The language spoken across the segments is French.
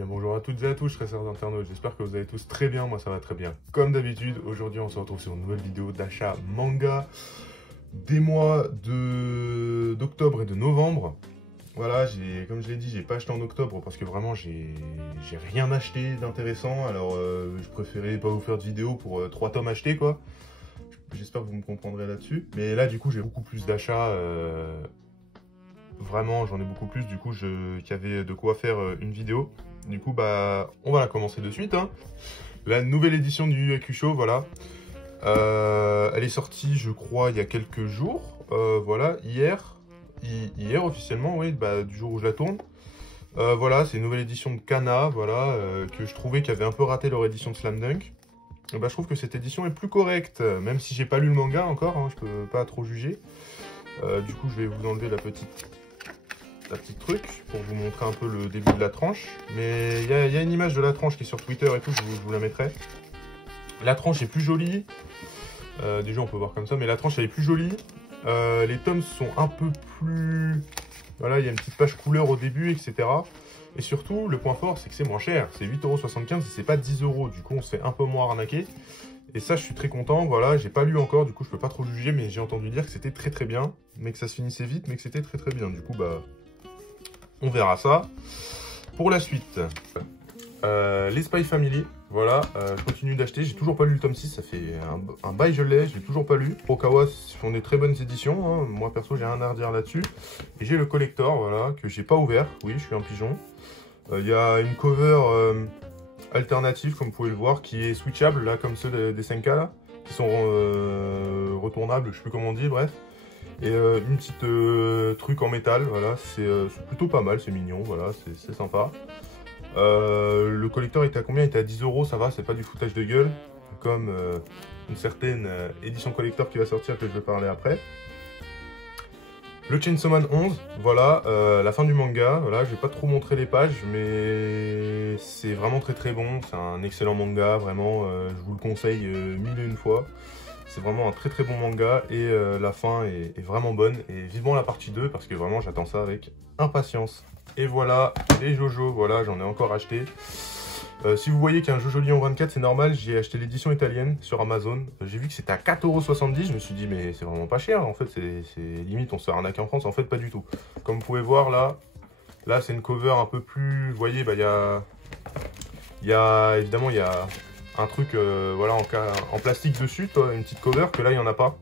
bien bonjour à toutes et à tous, très chers internautes, j'espère que vous allez tous très bien, moi ça va très bien. Comme d'habitude, aujourd'hui on se retrouve sur une nouvelle vidéo d'achat manga des mois d'octobre et de novembre. Voilà, comme je l'ai dit, j'ai pas acheté en octobre parce que vraiment j'ai rien acheté d'intéressant, alors je préférais pas vous faire de vidéo pour 3 tomes achetés quoi. J'espère que vous me comprendrez là-dessus. Mais là du coup j'ai beaucoup plus d'achats. Vraiment, j'en ai beaucoup plus, du coup, qu'il y avait de quoi faire une vidéo. Du coup, bah, on va la commencer de suite. Hein. La nouvelle édition du Yu Yu Hakusho, voilà. Elle est sortie, je crois, il y a quelques jours. Voilà, hier officiellement, oui, bah, du jour où je la tourne. Voilà, c'est une nouvelle édition de Kana, voilà, que je trouvais qui avait un peu raté leur édition de Slam Dunk. Bah, je trouve que cette édition est plus correcte, même si j'ai pas lu le manga encore, hein, je peux pas trop juger. Du coup, je vais vous enlever la petite truc pour vous montrer un peu le début de la tranche. Mais il y a une image de la tranche qui est sur Twitter et tout, je vous la mettrai. La tranche est plus jolie. Déjà on peut voir comme ça, mais la tranche elle est plus jolie. Les tomes sont un peu plus... Voilà, il y a une petite page couleur au début, etc. Et surtout, le point fort, c'est que c'est moins cher. C'est 8,75 € et c'est pas 10 €. Du coup, on se fait un peu moins arnaquer. Et ça, je suis très content. Voilà, j'ai pas lu encore, du coup, je peux pas trop juger, mais j'ai entendu dire que c'était très très bien. Mais que ça se finissait vite, mais que c'était très très bien. Du coup, bah... on verra ça. Pour la suite, les Spy Family, voilà, je continue d'acheter, j'ai toujours pas lu le tome 6, ça fait un bail je l'ai toujours pas lu. Okawa font des très bonnes éditions, hein. Moi perso j'ai rien à redire là-dessus. Et j'ai le collector, voilà, que j'ai pas ouvert, oui je suis un pigeon. Il y a une cover alternative, comme vous pouvez le voir, qui est switchable, là comme ceux des 5K, là, qui sont retournables, je sais plus comment on dit, bref. Et une petite truc en métal, voilà, c'est plutôt pas mal, c'est mignon, voilà, c'est sympa. Le collector était à combien? Il était à 10 €, ça va, c'est pas du foutage de gueule, comme une certaine édition collector qui va sortir que je vais parler après. Le Chainsaw Man 11, voilà, la fin du manga, voilà, je vais pas trop montrer les pages, mais c'est vraiment très très bon, c'est un excellent manga, vraiment, je vous le conseille 1001 fois. C'est vraiment un très très bon manga et la fin est vraiment bonne. Et vivement la partie 2 parce que vraiment j'attends ça avec impatience. Et voilà, les Jojo, voilà, j'en ai encore acheté. Si vous voyez qu'il y a un Jojo Lion 24, c'est normal, j'ai acheté l'édition italienne sur Amazon. J'ai vu que c'était à 4,70 €, je me suis dit mais c'est vraiment pas cher. En fait, c'est limite, on se fait arnaquer en France. En fait, pas du tout. Comme vous pouvez voir là c'est une cover un peu plus... Vous voyez, bah évidemment, il y a un truc voilà, en plastique dessus, une petite cover, que là il n'y en a pas.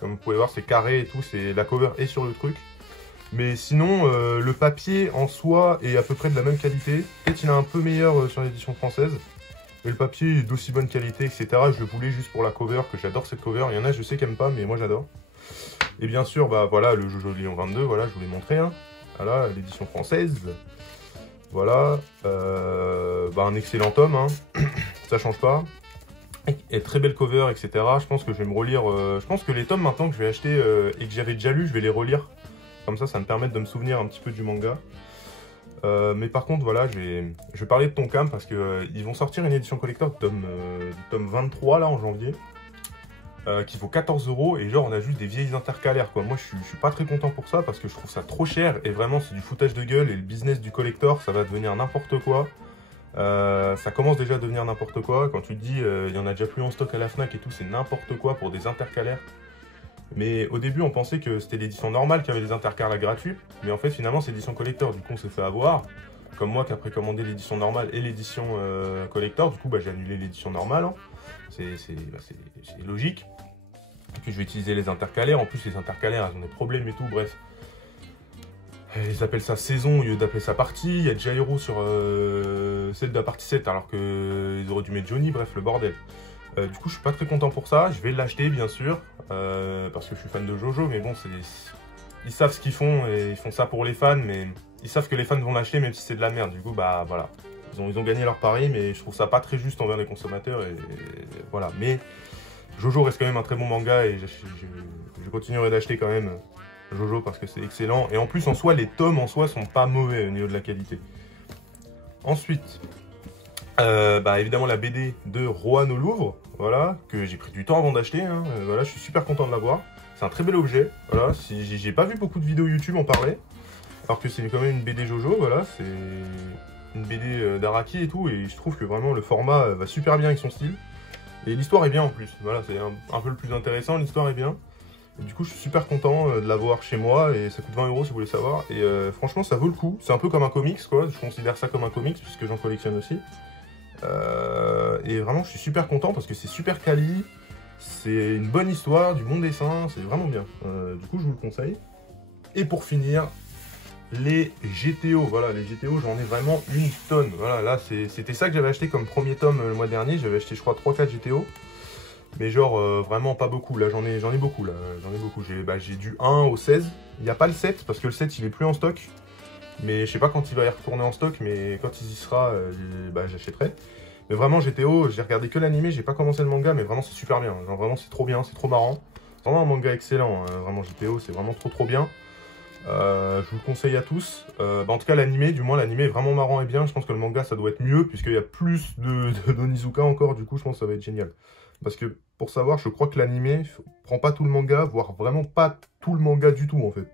Comme vous pouvez voir, c'est carré et tout, la cover est sur le truc. Mais sinon, le papier en soi est à peu près de la même qualité. Peut-être il est un peu meilleur sur l'édition française. Mais le papier est d'aussi bonne qualité, etc. Je le voulais juste pour la cover, que j'adore cette cover. Il y en a, je sais, qui n'aiment pas, mais moi j'adore. Et bien sûr, bah voilà, le Jojo Lion 22, voilà, je vous l'ai montré. Hein. Voilà, l'édition française. Voilà, bah un excellent tome, hein. Ça change pas. Et très belle cover, etc. Je pense que je vais me relire. Je pense que les tomes maintenant que je vais acheter et que j'avais déjà lu, je vais les relire. Comme ça me permet de me souvenir un petit peu du manga. Mais par contre, voilà, je vais parler de Tonkam parce que ils vont sortir une édition collector du tome 23 là en janvier. Qui vaut 14 € et genre on a juste des vieilles intercalaires quoi. Moi je suis pas très content pour ça parce que je trouve ça trop cher et vraiment c'est du foutage de gueule et le business du collector ça va devenir n'importe quoi. Ça commence déjà à devenir n'importe quoi. Quand tu te dis il y en a déjà plus en stock à la Fnac et tout, c'est n'importe quoi pour des intercalaires. Mais au début on pensait que c'était l'édition normale qui avait des intercalaires gratuits, mais en fait finalement c'est l'édition collector, du coup on s'est fait avoir. Comme moi qui a précommandé l'édition normale et l'édition collector, du coup bah, j'ai annulé l'édition normale. Hein. C'est logique. Et puis je vais utiliser les intercalaires. En plus les intercalaires elles ont des problèmes et tout, bref. Ils appellent ça saison au lieu d'appeler ça partie. Il y a Jairo sur celle de la partie 7 alors qu'ils auraient dû mettre Johnny, bref le bordel. Du coup je suis pas très content pour ça. Je vais l'acheter bien sûr. Parce que je suis fan de Jojo, mais bon ils savent ce qu'ils font et ils font ça pour les fans, mais ils savent que les fans vont l'acheter même si c'est de la merde. Du coup bah voilà. Ils ont gagné leur pari, mais je trouve ça pas très juste envers les consommateurs. Et voilà. Mais Jojo reste quand même un très bon manga et je continuerai d'acheter quand même Jojo parce que c'est excellent. Et en plus, en soi, les tomes en soi sont pas mauvais au niveau de la qualité. Ensuite, bah, évidemment la BD de Rohan au Louvre, voilà, que j'ai pris du temps avant d'acheter. Hein. Voilà, je suis super content de l'avoir. C'est un très bel objet. Voilà, j'ai pas vu beaucoup de vidéos YouTube en parler. Alors que c'est quand même une BD Jojo, voilà, une BD d'Araki et tout, et je trouve que vraiment le format va super bien avec son style. Et l'histoire est bien en plus, voilà, c'est un peu le plus intéressant, l'histoire est bien. Et du coup, je suis super content de l'avoir chez moi, et ça coûte 20 € si vous voulez savoir. Et franchement, ça vaut le coup, c'est un peu comme un comics, quoi, je considère ça comme un comics, puisque j'en collectionne aussi. Et vraiment, je suis super content, parce que c'est super quali, c'est une bonne histoire, du bon dessin, c'est vraiment bien. Du coup, je vous le conseille. Et pour finir, les GTO, voilà, les GTO, j'en ai vraiment une tonne. Voilà, là, c'était ça que j'avais acheté comme premier tome le mois dernier. J'avais acheté, je crois, 3-4 GTO. Mais genre, vraiment pas beaucoup. Là, j'en ai beaucoup, là. J'en ai beaucoup. J'ai du 1 au 16. Il n'y a pas le 7, parce que le 7, il est plus en stock. Mais je sais pas quand il va y retourner en stock, mais quand il y sera, j'achèterai. Mais vraiment, GTO, j'ai regardé que l'animé, j'ai pas commencé le manga, mais vraiment, c'est super bien. Genre, vraiment, c'est trop bien, c'est trop marrant. C'est vraiment un manga excellent, hein. Vraiment, GTO, c'est vraiment trop bien. Je vous le conseille à tous. En tout cas, l'animé, du moins, l'animé est vraiment marrant et bien. Je pense que le manga, ça doit être mieux, puisqu'il y a plus d'Onizuka encore. Du coup, je pense que ça va être génial. Parce que, pour savoir, je crois que l'animé prend pas tout le manga, voire vraiment pas tout le manga du tout, en fait.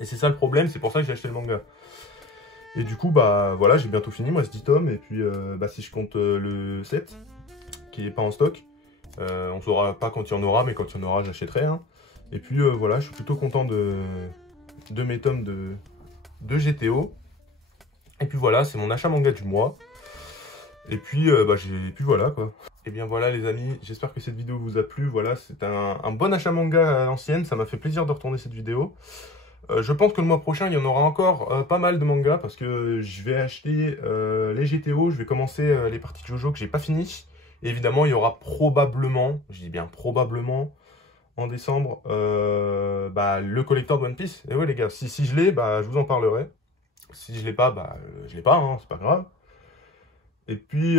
Et c'est ça le problème, c'est pour ça que j'ai acheté le manga. Et du coup, bah voilà, j'ai bientôt fini, moi, ce 10 tomes. Et puis, si je compte le 7, qui est pas en stock, on saura pas quand il y en aura, mais quand il y en aura, j'achèterai. Hein. Et puis, voilà, je suis plutôt content de mes tomes de GTO. Et puis voilà, c'est mon achat manga du mois. Et puis, puis voilà quoi. Et bien voilà les amis, j'espère que cette vidéo vous a plu. Voilà, c'est un bon achat manga à l'ancienne, ça m'a fait plaisir de retourner cette vidéo. Je pense que le mois prochain, il y en aura encore pas mal de mangas parce que je vais acheter les GTO, je vais commencer les parties de JoJo que j'ai pas finies. Et évidemment, il y aura probablement, je dis bien probablement, en décembre, le collector de One Piece. Et ouais les gars, si je l'ai, je vous en parlerai. Si je l'ai pas, je l'ai pas, hein, c'est pas grave. Et puis,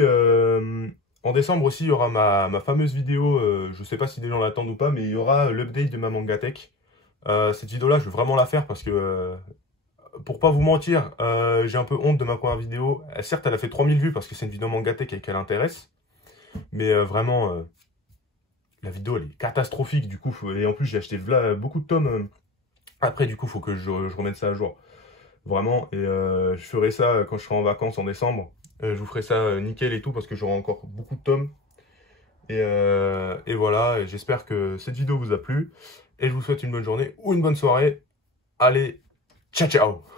en décembre aussi, il y aura ma fameuse vidéo, je sais pas si des gens l'attendent ou pas, mais il y aura l'update de ma Mangatech. Cette vidéo-là, je veux vraiment la faire parce que, pour pas vous mentir, j'ai un peu honte de ma première vidéo. Certes, elle a fait 3000 vues parce que c'est une vidéo Mangatech et qu'elle intéresse. Mais vraiment, la vidéo, elle est catastrophique, du coup. Et en plus, j'ai acheté beaucoup de tomes. Après, du coup, il faut que je remette ça à jour. Vraiment. Et je ferai ça quand je serai en vacances en décembre. Je vous ferai ça nickel et tout parce que j'aurai encore beaucoup de tomes. Et voilà. Et j'espère que cette vidéo vous a plu. Et je vous souhaite une bonne journée ou une bonne soirée. Allez, ciao ciao!